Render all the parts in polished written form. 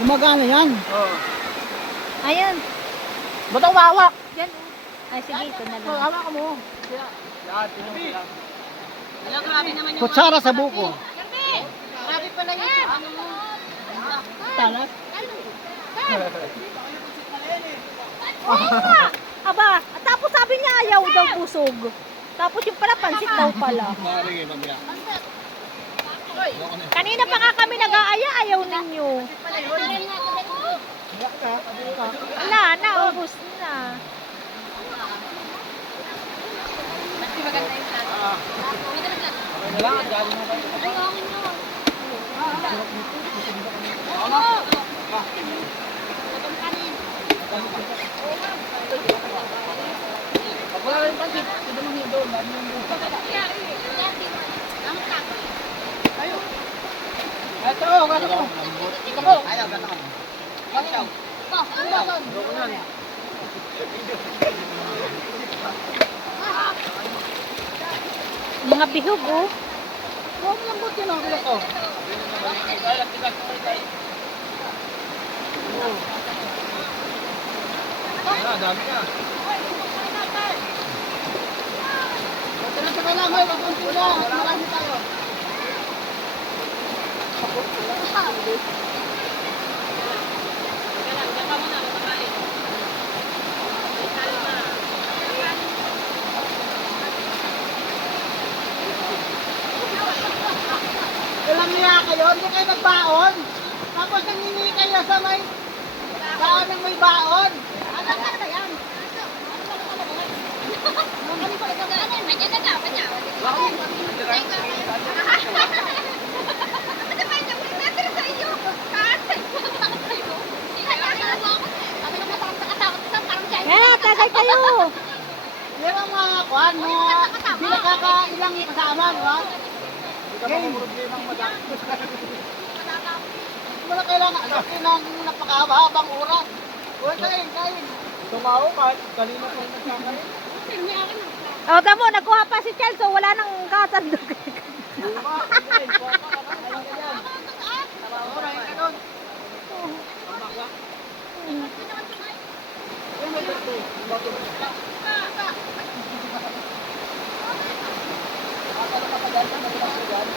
Gumagana yan. Oo. Ayan. Ba't ang wawak? Yan. Ay, sige, ito na lang. Hawak mo. Yan, tingnan mo lang. Wala, grabe naman yung... Kutsara sa buko. Grabe pala yung ano mo. Talas. Oo nga. Aba, tapos sabi niya ayaw daw busog. Tapos yung pala pansit daw pala. Maring mamaya. Kanina pa nga kami nag-aaya, ayaw ninyo. Wala na, ubus na. Mas maganda yung plan. Okay na lang, at galing mo kayo. Ay, okay nyo. Itong kanin. Pag wala rin pansit, ito mo doon. Lagi mo doon. Ito, gato ko. Ito ko. Ayaw, gato ko. Ayaw. Mga bihog, oh. Huwag mo lambot yun ang bilas ko. Dami ka. Ito na lang, may papunti na. Marami tayo. Alam niya kayo, hindi kayo nagbaon. Tapos nangingi kayo sa may baon ng may baon. Ano na yan? Kaya, tagay kayo. Yan ang mga kwan, mga pinakakailang kasama, di ba? Game. Wala kailangan, napakahabang oras. Huwag kain. Tumaw ka, kanina ko nagkakain. O, tamo, nagkuha pa si Chelsea, so wala nang katandog.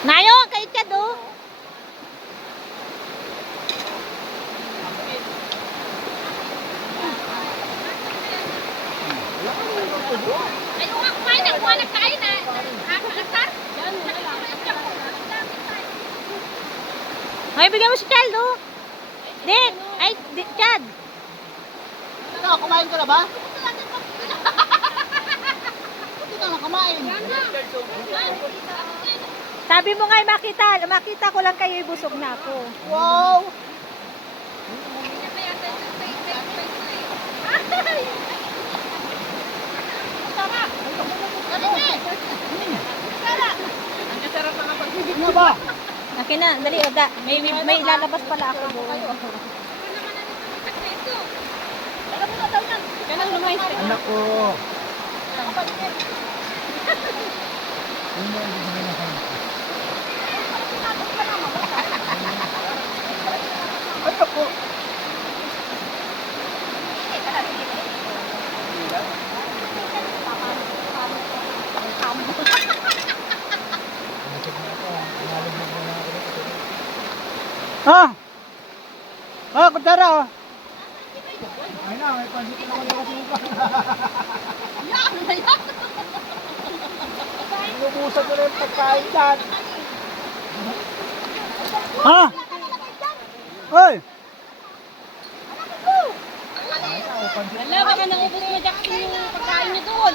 Nayo, kay Chad, oh. Ay, kung ako kumain, nagkuha na kain na. Nakakasar? Yan, Ay, bigyan mo si Chad, oh. Dick, ay, Chad. Ano, kumain ka na ba? Hindi ka na kumain. Sabi mo nga, makita ko lang kayo, busog na ako. Wow! Bibig na ba? Akin na, dali, Oda. May lalabas pala ako doon. Anak ko. Anak ko. Kutsara, oh. Ay na, may pansit na ako nakasuka. Inubusan ko na yung pagkain dyan. Hoy! Wala, baka naubos mo Jackson yung pagkain niyo doon.